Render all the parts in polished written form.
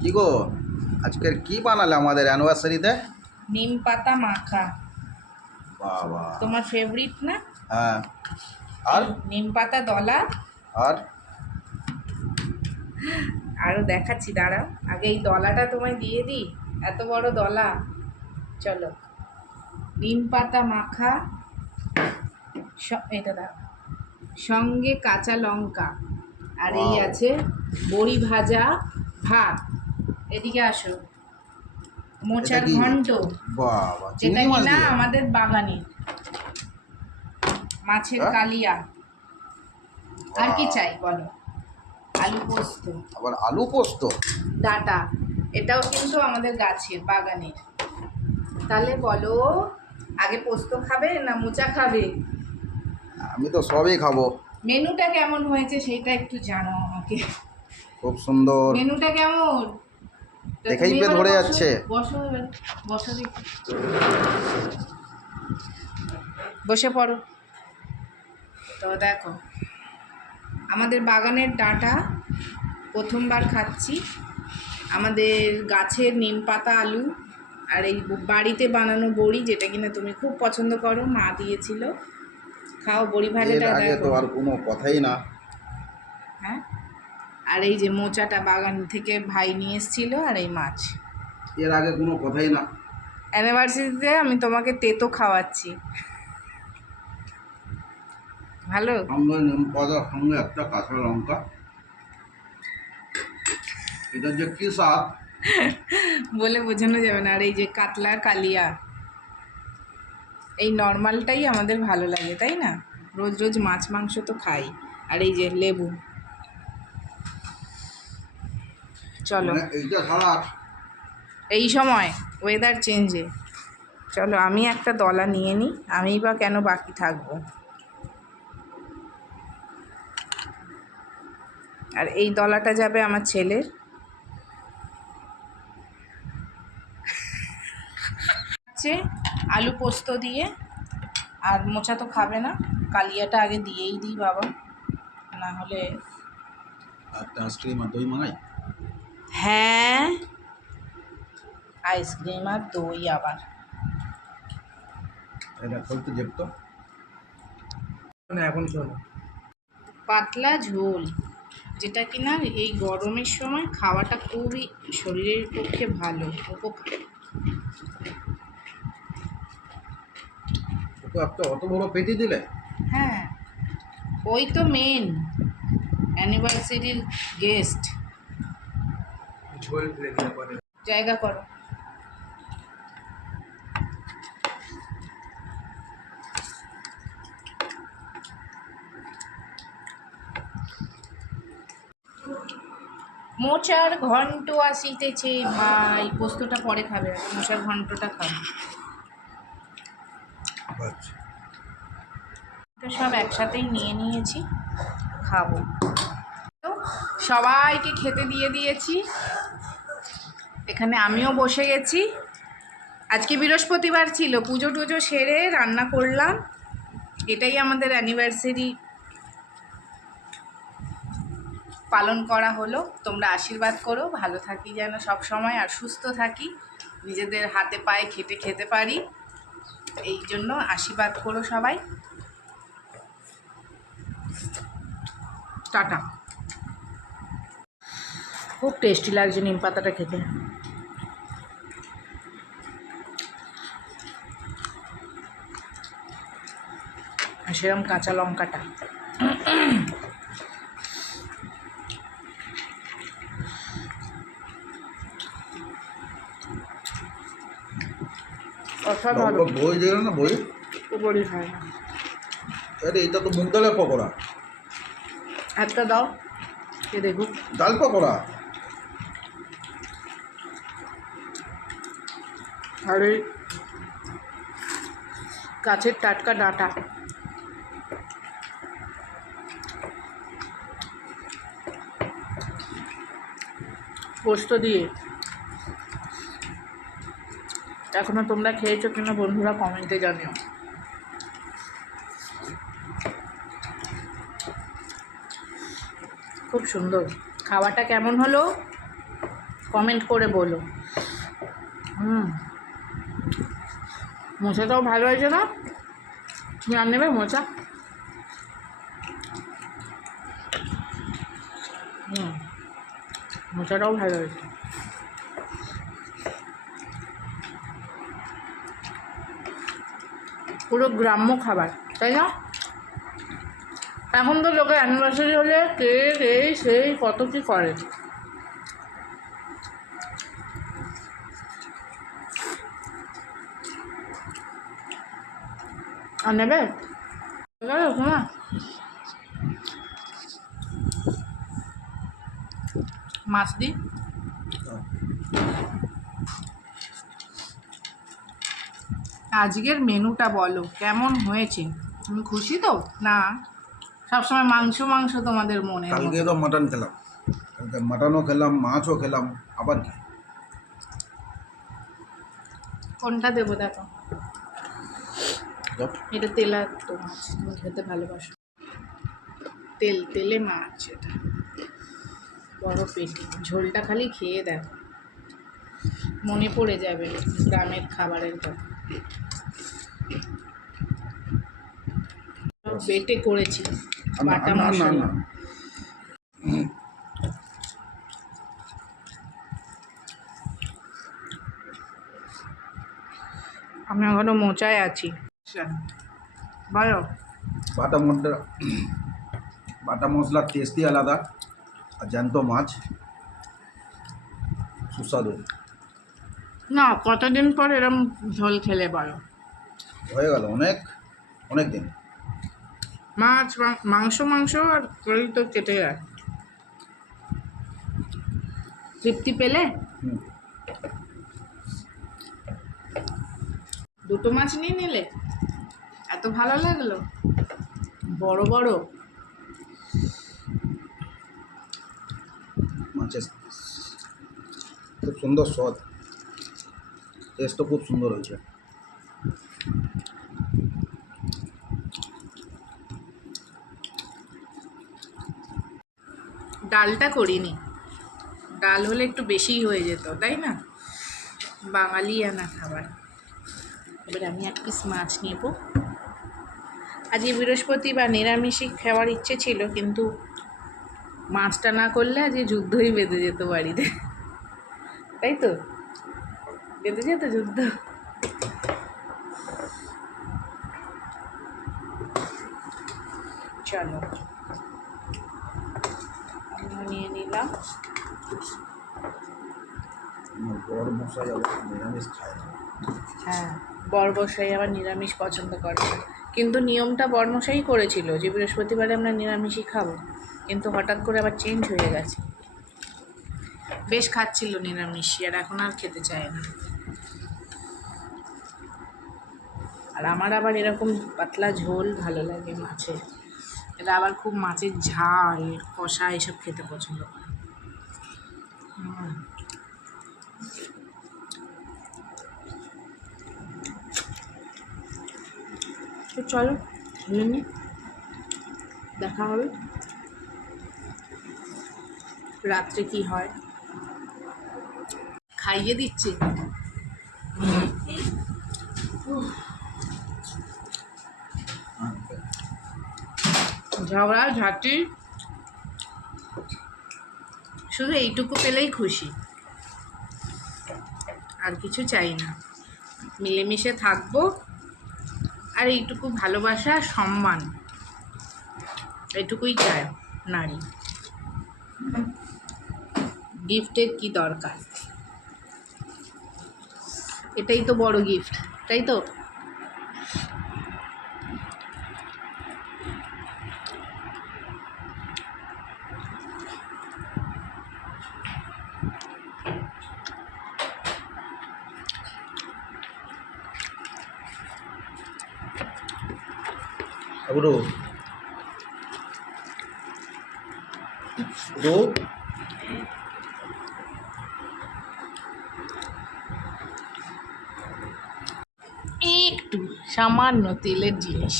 কি গো, আজকের কি বানালে আমাদের অ্যানিভার্সারিতে? নিম পাতা মাখা। বাবা, তোমার ফেভারিট না? হ্যাঁ। আর নিম পাতা দলা। আর আরও দেখাচ্ছি, দাঁড়াও, আগে এই দলাটা তোমায় দিয়ে দিই। এত বড় দলা। চলো, নিম পাতা মাখা, এটা দাও, সঙ্গে কাঁচা লঙ্কা, আর এই Wow. আছে বড়ি ভাজা ভাত। এদিকে আসো, মোচার কি? ঘন্ট, বাবা, যেটা চিংড়ি মাছ কিনা দিয়ে? আমাদের বাগানের মাছের হ্যাঁ? কালিয়া। আর কি বাহ, চাই বলো? আলু পোস্ত, আবার আলু পোস্ত? ডাটা, এটাও কিন্তু আমাদের গাছের বাগানের। তাহলে বলো, আগে পোস্ত খাবে না মোচা খাবে? আমি তো সবই খাবো। মেনুটা কেমন হয়েছে সেটা একটু জানো আমাকে। খুব সুন্দর। মেনুটা কেমন? তা দেখেই তুমি পেট এবারে ভরে বসো, যাচ্ছে। বসো এবার, বসো দেখি, বসে পড়ো। তো দেখো, আমাদের বাগানের ডাঁটা প্রথমবার খাচ্ছি, আমাদের গাছের নিম পাতা আলু, আর এই বাড়িতে বানানো বড়ি, যেটা কিনা তুমি খুব পছন্দ করো, মা দিয়েছিল। খাও বড়ি এর ভাজাটা, আগে দেখো। তো আর কোনো কথাই না। হ্যাঁ, আর এই যে মোচাটা বাগান থেকে ভাই নিয়ে এসেছিল, আর এই মাছ। এর আগে কোনো কথাই না। অ্যানিভার্সারিতে আমি তোমাকে তেতো খাওয়াচ্ছি, ভালো? সঙ্গে নিম পাতার সঙ্গে একটা কাঁচা লঙ্কা, এটা যে কি স্বাদ! বলে বোঝানো যাবে না। আর এই যে কাতলা কালিয়া, এই নর্মালটাই আমাদের ভালো লাগে, তাই না? রোজ রোজ মাছ মাংস তো খাই। আর এই যে লেবু। চলো, মানে এইটা ছাড়া এই সময় ওয়েদার চেঞ্জে, চলো আমি একটা দলা নিয়ে নিই, আমিই বা কেন বাকি থাকবো। আর এই দলাটা যাবে আমার ছেলের। হচ্ছে আলু পোস্ত দিয়ে, আর মোচা তো খাবে না, কালিয়াটা আগে দিয়েই দিই বাবা, না হলে। একটা আইসক্রিম আর দই মাঙাই। হ্যাঁ, আইসক্রিম আর দই আবার। এটা খুলতে দেখতো না, এখন চলো। পাতলা ঝোল, যেটা কিনা এই গরমের সময় খাওয়াটা খুবই শরীরের পক্ষে ভালো, উপকার। তো একটা অত বড় পেটি দিলে? হ্যাঁ, ওই তো মেন অ্যানিভার্সারির গেস্ট। ঝোল ফেলে দিলে পরে। জায়গা করো। মোচার ঘন্ট আসিতেছে ভাই, পোস্তটা পরে খাবে, মোচার ঘন্টটা খাবে। আচ্ছা, তো সব একসাথেই নিয়ে নিয়েছি, খাবো। তো সবাইকে খেতে দিয়ে দিয়েছি, এখানে আমিও বসে গেছি। আজকে বৃহস্পতিবার ছিল, পুজো টুজো সেরে রান্না করলাম। এটাই আমাদের অ্যানিভার্সারি পালন করা হলো। তোমরা আশীর্বাদ করো, ভালো থাকি যেন সব সময়, আর সুস্থ থাকি, নিজেদের হাতে পায়ে খেটে খেতে পারি, এই জন্য আশীর্বাদ করো সবাই। টাটা। খুব টেস্টি লাগছে নিম পাতাটা খেতে। আর সেরকম কাঁচা লঙ্কাটা, অসাধারণ। বই দিলে না, বই? উপরই হয় না। আরে এটা তো মুগ ডালের পকোড়া। একটা দাও, এ দেখো। ডাল পকোড়া? আর এই গাছের টাটকা ডাঁটা, পোস্ত দিয়ে। এখনো তোমরা খেয়েছো কিনা বন্ধুরা কমেন্টে জানিও। খুব সুন্দর। খাওয়াটা কেমন হলো? কমেন্ট করে বলো। মোচাটাও ভালো হয়েছে না? তুমি আর নেবে মোচা? মোচাটাও ভালো হয়েছে। পুরো গ্রাম্য খাবার, তাই না? এখন তো লোকে অ্যানিভার্সারি হলে কেক এই সেই কত কী করে। আর নেবে শোনা? মাছ দি। আজকের মেনুটা বলো কেমন হয়েছে? তুমি খুশি তো? না, সবসময় মাংস মাংস তোমাদের মনে। কালকে তো মাটন খেলাম, কালকে মাটনও খেলাম, মাছও খেলাম, আবার কি? কোনটা দেবো দেখো? দাও। এটা তেলাক্ত মাছ, তুমি খেতে ভালোবাসো। তেলে মাছ এটা, বড় পেটি। ঝোলটা খালি খেয়ে দেখো, মনে পড়ে যাবে গ্রামের খাবারের কথা। বেটে করেছি বাটা মশলা। আমি এখনো মোচায় আছি। বলো। বাটা মশলার টেস্টই আলাদা, আর জ্যান্ত মাছ সুস্বাদু। না, কতদিন পর এরম ঝোল খেলে বলো? হয়ে গেল অনেক অনেক দিন। মাছ মাংস আর শরীর তো কেটে যায়। তৃপ্তি পেলে? দুটো মাছ নিয়ে নিলে, এত ভালো লাগলো। বড় বড় মাছের খুব সুন্দর স্বাদ, টেস্টও খুব সুন্দর হয়েছে। ডালটা করিনি, ডাল হলে একটু বেশিই হয়ে যেত, তাই না? বাঙালি আনা খাবার। এবার আমি এক পিস মাছ নেব। আজকে বৃহস্পতিবার, নিরামিষই খাওয়ার ইচ্ছে ছিল, কিন্তু মাছটা না করলে আজকে যুদ্ধই বেঁধে যেত বাড়িতে, তাই তো? বেঁধে যেত যুদ্ধ। চলো আমিও নিয়ে নিলাম। বড় মশাই আবার নিরামিষ খায় না। হ্যাঁ, বরমশাই আবার নিরামিষ পছন্দ করে না, কিন্তু নিয়মটা বরমশাই করেছিল যে বৃহস্পতিবারে আমরা নিরামিষই খাবো, কিন্তু হঠাৎ করে আবার চেঞ্জ হয়ে গেছে। বেশ খাচ্ছিল নিরামিষ, আর এখন আর খেতে চায় না। আর আমার আবার এরকম পাতলা ঝোল ভালো লাগে মাছের, এরা আবার খুব মাছের ঝাল কষা এসব খেতে পছন্দ করে। তো চলো খেয়ে নি, দেখা হবে রাত্রে কি হয়। খাইয়ে দিচ্ছি। ঝগড়া ঝাঁটি শুধু এইটুকু পেলেই খুশি, আর কিছু চাই না। মিলেমিশে থাকবো, আর এইটুকু ভালোবাসা সম্মান, এটুকুই চায় নারী। গিফটের কি দরকার? এটাই তো বড় গিফট, তাই তো? আবুরু একটু সামান্য তেলের জিনিস,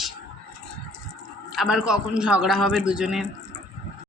আবার কখন ঝগড়া হবে দুজনের